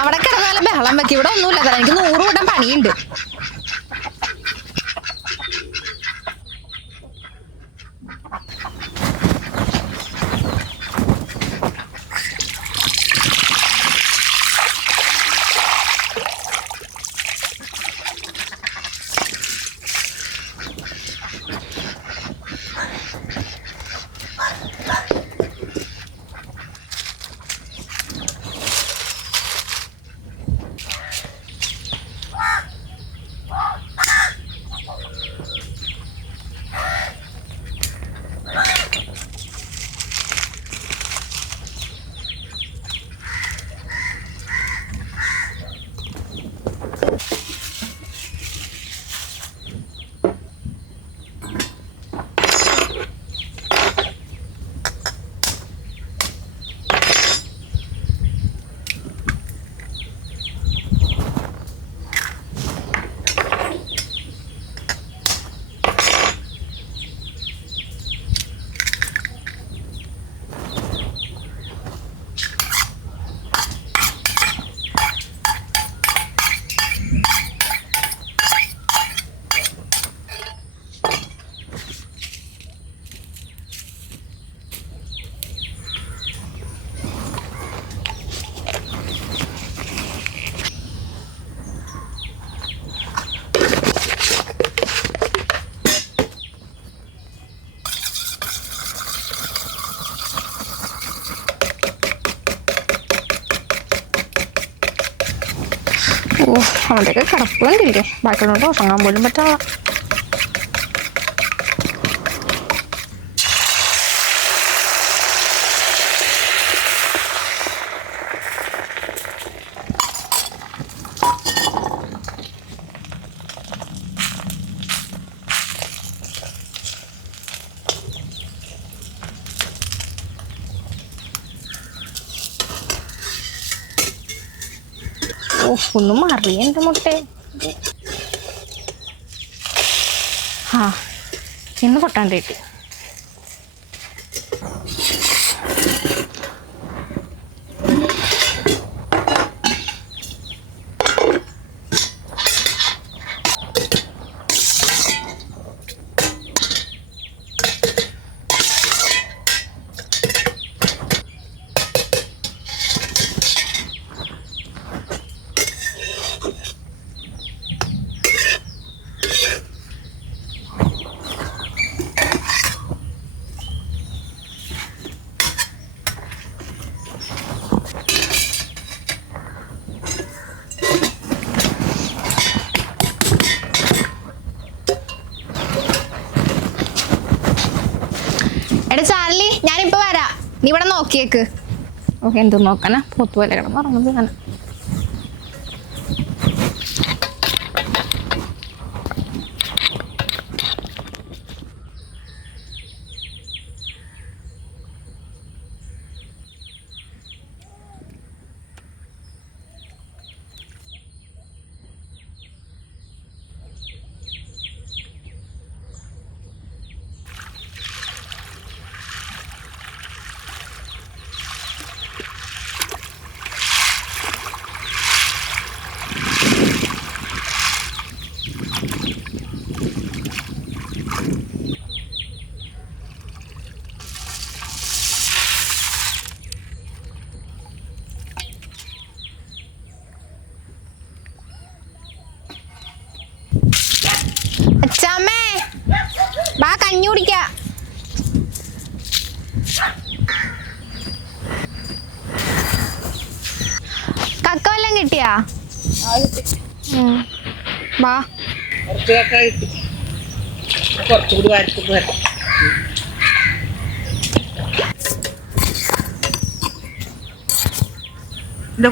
അവിടെ കിടന്നാലും ബഹളം വെക്കും. ഇവിടെ ഒന്നുമില്ല തരാം. എനിക്ക് 100 കൂട്ടം പണിയുണ്ട്. അവൻ്റെയൊക്കെ കിടപ്പുണ്ടില്ലേ, ബാക്കിയോട്ട് ഉറങ്ങാൻ പോലും പറ്റാ. ഒന്നും അറിയ എൻ്റെ മുട്ടേ. ഇന്ന് പൊട്ടാണ്ടിട്ട് ചാർലി, ഞാനിപ്പോ വരാം. നീ ഇവിടെ നോക്കിയേക്ക്. ഓക്കെ, എന്ത് നോക്കാനാ, പോത്തുപോലെ കിടന്ന് ഉറങ്ങുന്നത് ഞാൻ. അച്ഛാമ്മേ, ബാ കഞ്ഞി കുടിക്ക. കക്ക വല്ലതും കിട്ടിയാ? ബാ.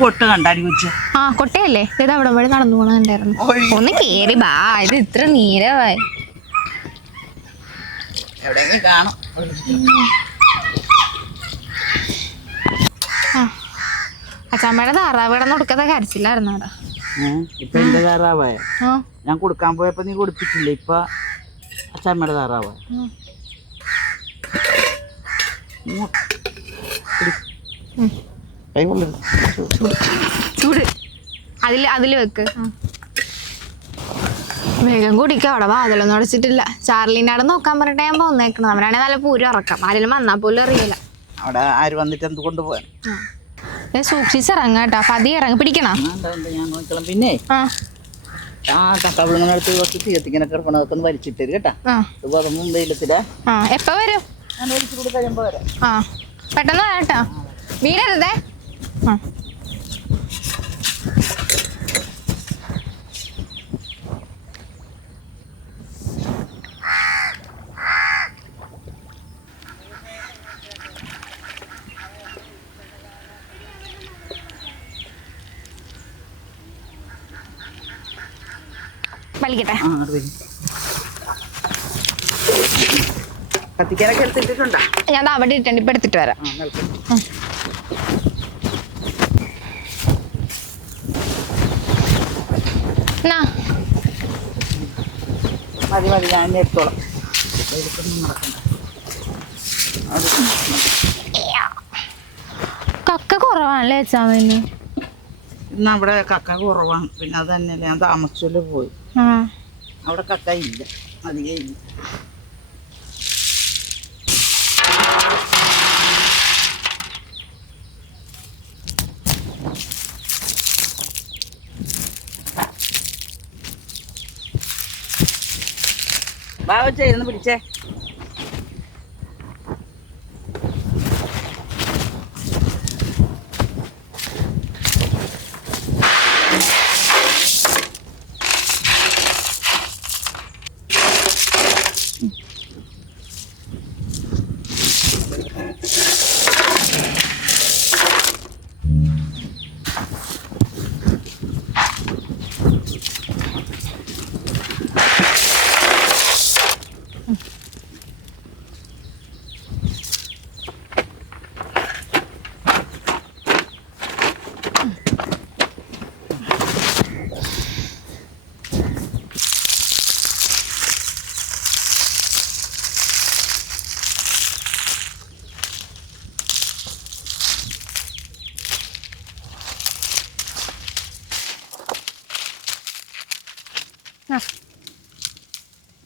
കൊട്ട് കണ്ടാടി വെച്ചു. കൊട്ടയല്ലേ? ഇത് അവിടെ വഴി നടന്നു പോണുണ്ടായിരുന്നു. ഒന്ന് കേറി ബാ, ഇത് ഇത്ര നീരവായി. എവിടെയെങ്കിലും കാണും. അച്ഛമ്മയുടെ താറാവ് കിടന്ന് കൊടുക്കാതെ കരച്ചില്ലായിരുന്നു അവിടെ. ഇപ്പൊ എന്റെ താറാവായ ഞാൻ കൊടുക്കാൻ പോയപ്പോ നീ കൊടുപ്പിച്ചില്ല. ഇപ്പൊ അച്ഛമ്മയുടെ താറാവായ. ചൂട് അതില് വെക്ക്. വേഗം കുടിക്ക. അവിടെ വാതിലൊന്നും അടച്ചിട്ടില്ല. ചാർലിന്റെ അവിടെ നോക്കാൻ പറഞ്ഞിട്ട് ഞാൻ പോന്നേക്കണം. അവനാണെങ്കിൽ നല്ല പൂരം ഇറക്കാം. ആരെങ്കിലും വന്നാൽ പോലും അറിയില്ല. അവിടെ ആര് വന്നിട്ട് എന്ത് കൊണ്ടുപോകാൻ? സൂക്ഷിച്ചിറങ്ങാട്ടാ. പതി ഇറങ്ങി പിടിക്കണം. ഞാൻ നോക്കണം. പിന്നെ കവിളങ്ങനടുത്ത് കുറച്ച് തീയത്തിങ്ങനെ കിടക്കണം. അതൊക്കെ ഒന്ന് വലിച്ചിട്ട് കേട്ടാ. മുംബൈയിലെത്തില്ല. എപ്പ വരും? ഞാൻ വലിച്ചുകൂടി കഴിയുമ്പോ വരാം. പെട്ടെന്ന് കേട്ടാ. വീടരുതേ. വലിക്കട്ടെ. കത്തിക്കാനൊക്കെ എടുത്തിട്ടുണ്ടാ? ഞാൻ അവിടെ ഇട്ടുണ്ട്. ഇപ്പൊ എടുത്തിട്ട് വരാം. മതി മതി, ഞാൻ എടുത്തോളാം. കക്ക കുറവാണല്ലേ അച്ഛാമന്? ഇന്ന് അവിടെ കക്ക കുറവാണ്. പിന്നെ അത് തന്നെയല്ലേ ഞാൻ താമസിച്ചല്ലേ പോയി. അവിടെ കക്ക ഇല്ല, അധികം ഇല്ല. ബാവച്ചേ ഇരുന്ന് പിടിച്ചേ.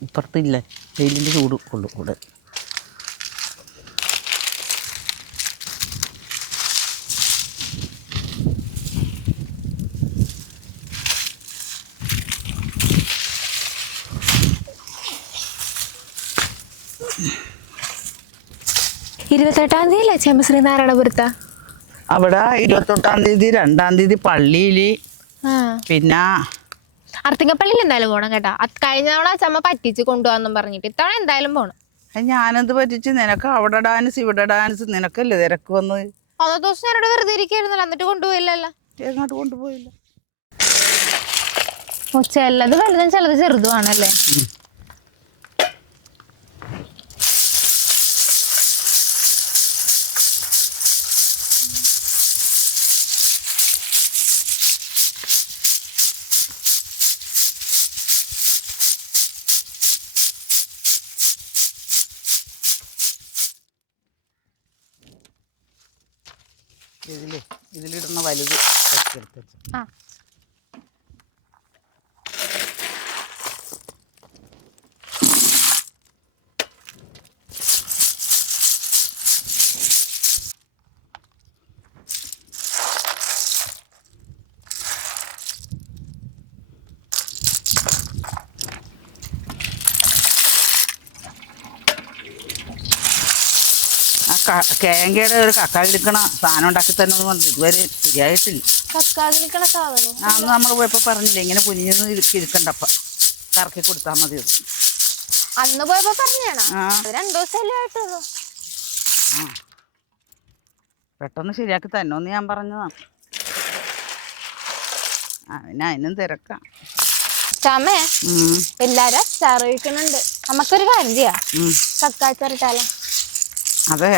ഇപ്പുറത്തില്ല, വെയിലിൻ്റെ ചൂട് കൊള്ളു കൂടെ. ഇരുപത്തെട്ടാം തീയതി അല്ലേ ചെമ്പശ്രീ നാരായണപുരത്ത്? അവിടെ 28-ാം തീയതി 2-ാം തീയതി പള്ളിയിൽ, പിന്നെ അർത്തിങ്കപ്പള്ളിയിൽ എന്തായാലും പോണം കേട്ടാ. കഴിഞ്ഞ തവണ അച്ഛമ്മ പറ്റിച്ച് കൊണ്ടുപോകാന്നും പറഞ്ഞിട്ട് ഇത്തവണ എന്തായാലും പോണം. ഞാനെന്ത് പറ്റിച്ച്? നിനക്ക് അവിടെ ഡാൻസ് ഇവിടെ ഡാൻസ്, നിനക്കല്ലേ തിരക്ക് വന്നത്. അന്നത്തെ ദിവസം ഞാനിവിടെ വെറുതെ ഇരിക്കായിരുന്നല്ലോ, എന്നിട്ട് കൊണ്ടുപോയില്ലല്ലോ. എങ്ങോട്ട് കൊണ്ടുപോയില്ല? ചിലത് വലുതും ചിലത് ചെറുതുമാണല്ലേ. ഇതിലിടുന്ന വലുത് എടുത്ത്. കേങ്കയുടെ ഒരു കക്ക കിളിക്കണ സാധനം ഉണ്ടാക്കി തന്നെ ഒന്നും ഇതുവരെ ശരിയായിട്ടില്ല. അന്ന് നമ്മൾ പോയപ്പോ പറഞ്ഞില്ലേ ഇങ്ങനെ കുഞ്ഞിന്ന് ഇരിക്കണ്ടപ്പ കറക്കി കൊടുത്താൽ മതി. അന്ന് പോയപ്പോ പറഞ്ഞാണ് 2 ദിവസമല്ലേ ആയിട്ടുള്ളൂ. പെട്ടെന്ന് ശരിയാക്കി തന്നോന്ന് ഞാൻ പറഞ്ഞതാണ്. പിന്നെ അതിനും തിരക്കാം. എല്ലാരും അച്ചാറ് കഴിക്കുന്നുണ്ട്. നമുക്കൊരു കാര്യം ചെയ്യാം, കക്കാച്ചാറിട്ടാലോ? അതെ,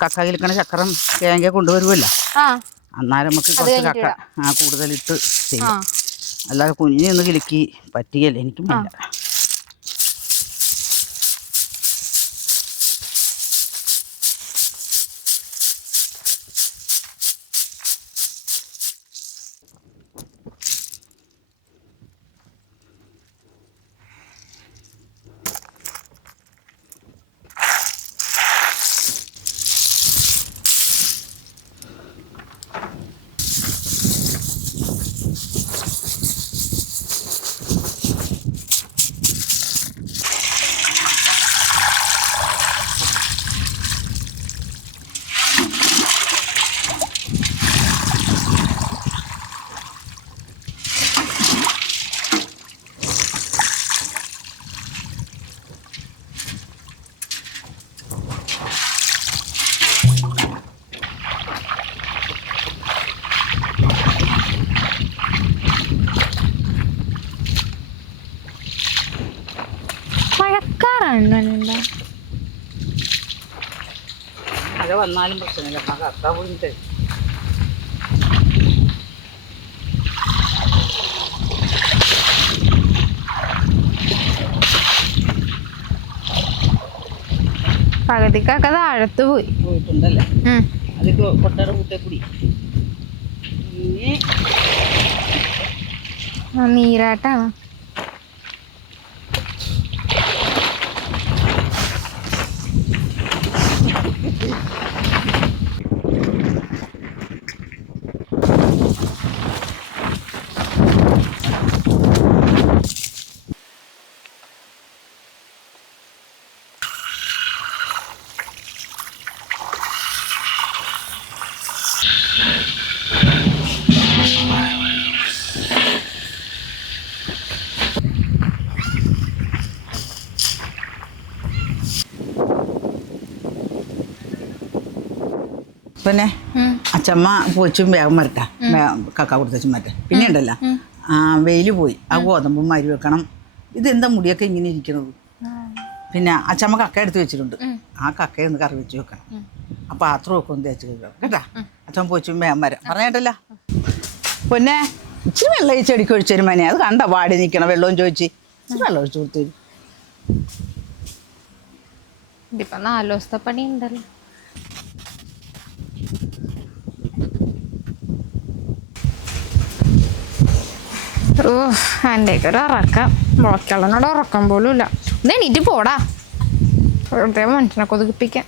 കക്ക കിളിക്കണ ചക്രം തേങ്ങ കൊണ്ടുവരുമല്ലോ, അന്നേരം നമുക്ക് കുറച്ച് കക്ക കൂടുതലിട്ട് ചെയ്യാം. അല്ലാതെ കുഞ്ഞിനൊന്ന് കിലുക്കി പറ്റിയല്ലേ, എനിക്കും വേണ്ട. കാണുന്നുണ്ടോ? മഴ വന്നാലും പ്രശ്നമില്ല, കക്ക പോയിട്ട് പകുതിക്കൊക്കെ താഴത്ത് പോയിട്ടുണ്ടല്ലേ. അതിപ്പോ കൊട്ടയുടെ കൂട്ടേ കൂടി നീരാട്ടാണ്. പിന്നെ അച്ചമ്മ പോച്ചും വേഗം വരട്ടെ, കക്ക കൊടുത്തും മറ്റേ. പിന്നെ ഉണ്ടല്ലോ വെയിൽ പോയി, ആ ഗോതമ്പും മരി വെക്കണം. ഇതെന്താ മുടിയൊക്കെ ഇങ്ങനെ ഇരിക്കണത്? പിന്നെ അച്ചമ്മ കക്ക എടുത്ത് വെച്ചിട്ടുണ്ട്, ആ കക്കയൊന്ന് കറി വെച്ച് വെക്കണം. ആ പാത്രമൊക്കെ ഒന്ന് തേച്ച് വെക്കണം കേട്ടാ. അച്ഛൻ പോച്ചും വേഗം വരാം പറഞ്ഞിട്ടല്ല. പിന്നെ ഇച്ചിരി വെള്ളം ഈ ചെടിക്ക് ഒഴിച്ചൊരു മനെ, അത് കണ്ട വാടി നിൽക്കണം. വെള്ളവും ചോദിച്ച് ഇച്ചിരി വെള്ളം ഒഴിച്ചു കൊടുത്തരും. ഇതിപ്പോ 4 ദിവസത്തെ പണി ഉണ്ടല്ലോ. ഓ എൻ്റെയൊക്കെ ഒരു ഉറക്കം, ബാക്കിയുള്ളതിനോട് ഉറക്കം പോലും ഇല്ല. ഇത് എണീറ്റ് പോടാ, വെറുതെ മനുഷ്യനെ കൊതുകിപ്പിക്കാൻ.